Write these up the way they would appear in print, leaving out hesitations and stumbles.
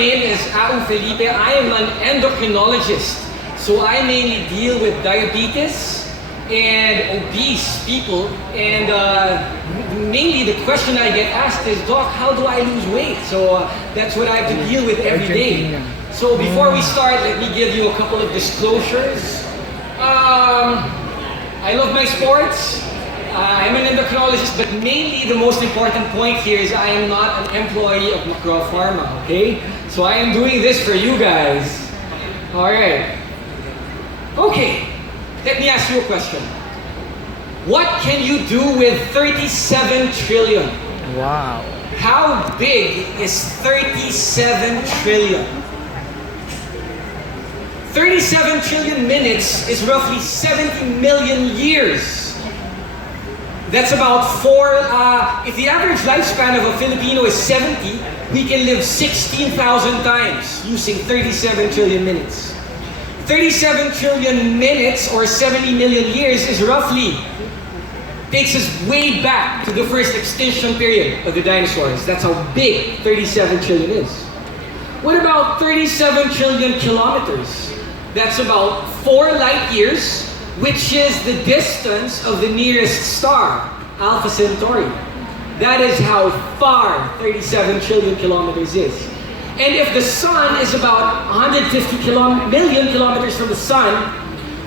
name is Au Felipe. I am an endocrinologist. So I mainly deal with diabetes and obese people. And mainly the question I get asked is, Doc, how do I lose weight? So that's what I have to deal with every day. So before we start, let me give you a couple of disclosures. I love my sports. I'm an endocrinologist, but mainly the most important point here is I am not an employee of McGraw Pharma, okay? So I am doing this for you guys. Alright. Okay, let me ask you a question. What can you do with 37 trillion? Wow. How big is 37 trillion? 37 trillion minutes is roughly 70 million years. That's about if the average lifespan of a Filipino is 70, we can live 16,000 times using 37 trillion minutes. 37 trillion minutes or 70 million years is takes us way back to the first extinction period of the dinosaurs. That's how big 37 trillion is. What about 37 trillion kilometers? That's about 4 light years, which is the distance of the nearest star, Alpha Centauri. That is how far 37 trillion kilometers is. And if the sun is about 150 million kilometers from the sun,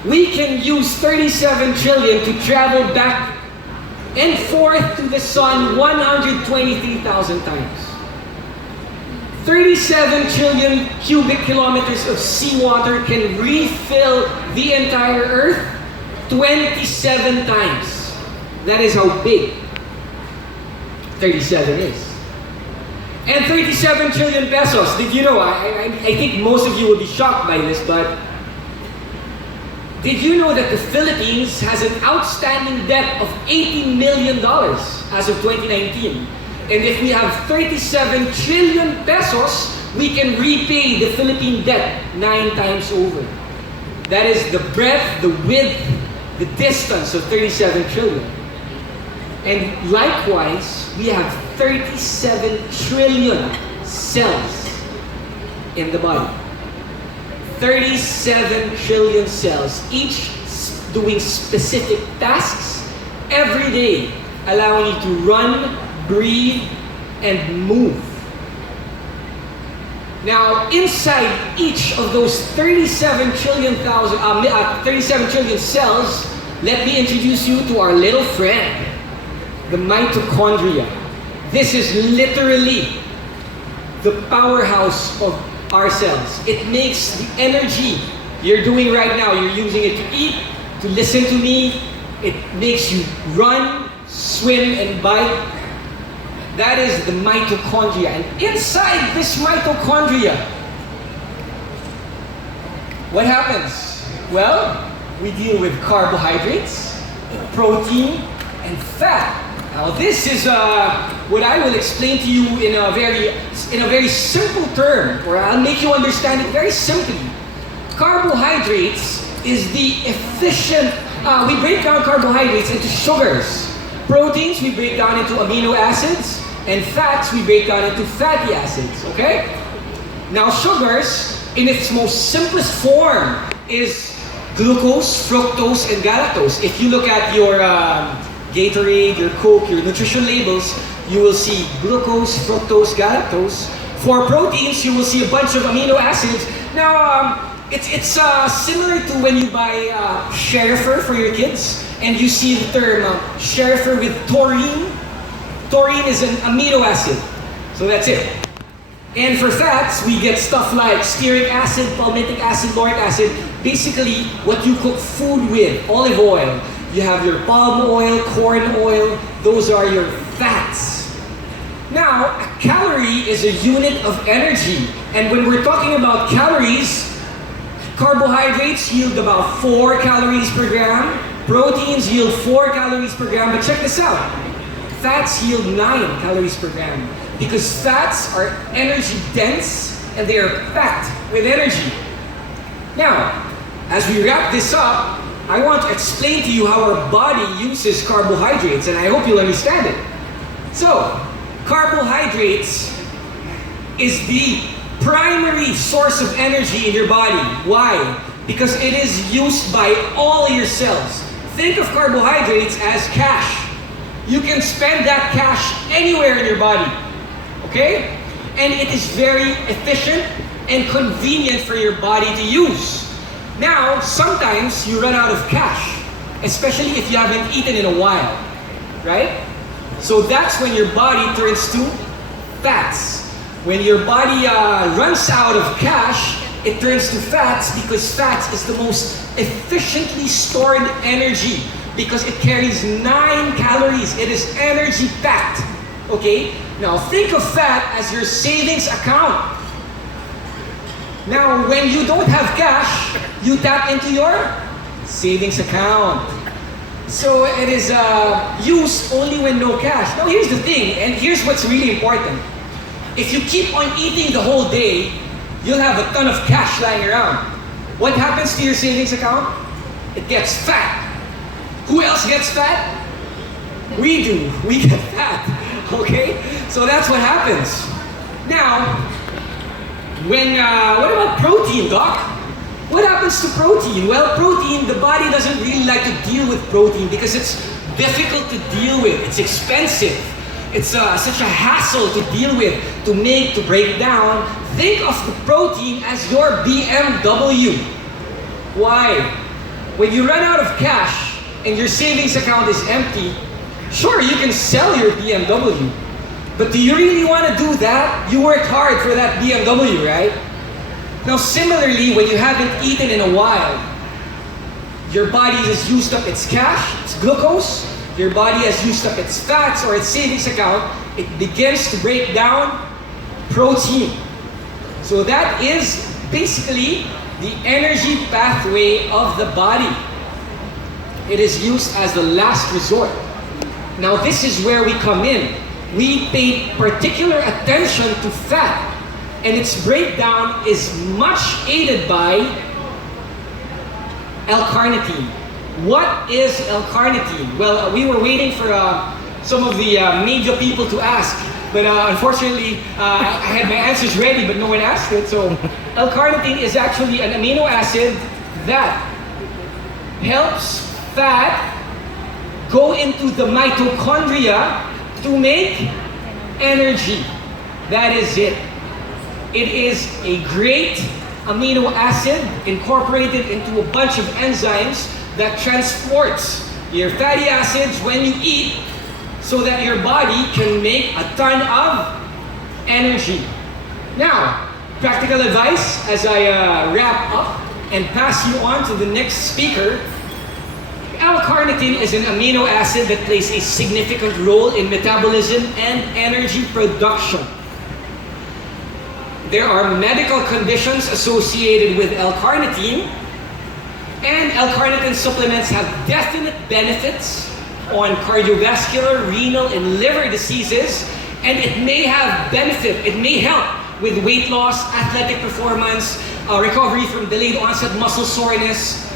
we can use 37 trillion to travel back and forth to the sun 123,000 times. 37 trillion cubic kilometers of seawater can refill the entire Earth 27 times. That is how big 37 is. And 37 trillion pesos. Did you know? I think most of you will be shocked by this, but did you know that the Philippines has an outstanding debt of $80 million as of 2019? And if we have 37 trillion pesos, we can repay the Philippine debt 9 times over. That is the breadth, the width, the distance of 37 trillion. And likewise, we have 37 trillion cells in the body. 37 trillion cells, each doing specific tasks every day, allowing you to run, breathe, and move. Now, inside each of those 37 trillion cells, let me introduce you to our little friend, the mitochondria. This is literally the powerhouse of our cells. It makes the energy you're doing right now, you're using it to eat, to listen to me. It makes you run, swim, and bike. That is the mitochondria. And inside this mitochondria, what happens? Well, we deal with carbohydrates, protein, and fat. Now this is what I will explain to you in a very simple term, or I'll make you understand it very simply. Carbohydrates is the efficient, we break down carbohydrates into sugars. Proteins we break down into amino acids, and fats we break down into fatty acids, okay? Now sugars, in its most simplest form, is glucose, fructose, and galactose. If you look at your Gatorade, your Coke, your nutrition labels, you will see glucose, fructose, galactose. For proteins, you will see a bunch of amino acids. Now, it's similar to when you buy Sherifer for your kids, and you see the term Sherifer with taurine. Taurine is an amino acid, so that's it. And for fats, we get stuff like stearic acid, palmitic acid, lauric acid. Basically, what you cook food with, olive oil. You have your palm oil, corn oil, those are your fats. Now, a calorie is a unit of energy. And when we're talking about calories, carbohydrates yield about 4 calories per gram. Proteins yield 4 calories per gram. But check this out. Fats yield 9 calories per gram. Because fats are energy dense and they are packed with energy. Now, as we wrap this up, I want to explain to you how our body uses carbohydrates, and I hope you'll understand it. So, carbohydrates is the primary source of energy in your body. Why? Because it is used by all your cells. Think of carbohydrates as cash. You can spend that cash anywhere in your body. Okay? And it is very efficient and convenient for your body to use. Now, sometimes you run out of cash, especially if you haven't eaten in a while, right? So that's when your body turns to fats. When your body runs out of cash, it turns to fats because fats is the most efficiently stored energy because it carries 9 calories. It is energy packed. Okay? Now think of fat as your savings account. Now when you don't have cash, you tap into your savings account. So it is used only when no cash. Now here's the thing, and here's what's really important. If you keep on eating the whole day, you'll have a ton of cash lying around. What happens to your savings account? It gets fat. Who else gets fat? We do. We get fat. Okay? So that's what happens. Now, what about protein, Doc? What happens to protein? Well, protein, the body doesn't really like to deal with protein because it's difficult to deal with. It's expensive. It's such a hassle to deal with, to make, to break down. Think of the protein as your BMW. Why? When you run out of cash and your savings account is empty, sure, you can sell your BMW. But do you really want to do that? You worked hard for that BMW, right? Now, similarly, when you haven't eaten in a while, your body has used up its cash, its glucose, your body has used up its fats or its savings account, it begins to break down protein. So that is basically the energy pathway of the body. It is used as the last resort. Now this is where we come in. We pay particular attention to fat, and its breakdown is much aided by L-carnitine. What is L-carnitine? Well, we were waiting for some of the media people to ask, but unfortunately, I had my answers ready, but no one asked it. So, L-carnitine is actually an amino acid that helps fat go into the mitochondria to make energy. That is it. It is a great amino acid incorporated into a bunch of enzymes that transports your fatty acids when you eat so that your body can make a ton of energy. Now, practical advice as I wrap up and pass you on to the next speaker. L-carnitine is an amino acid that plays a significant role in metabolism and energy production. There are medical conditions associated with L-carnitine, and L-carnitine supplements have definite benefits on cardiovascular, renal, and liver diseases, and it may have benefit, it may help with weight loss, athletic performance, recovery from delayed onset muscle soreness,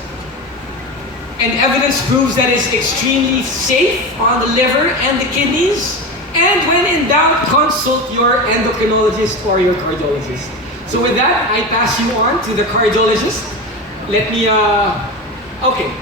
and evidence proves that it's extremely safe on the liver and the kidneys. And when in doubt, consult your endocrinologist or your cardiologist. So with that, I pass you on to the cardiologist. Let me, okay.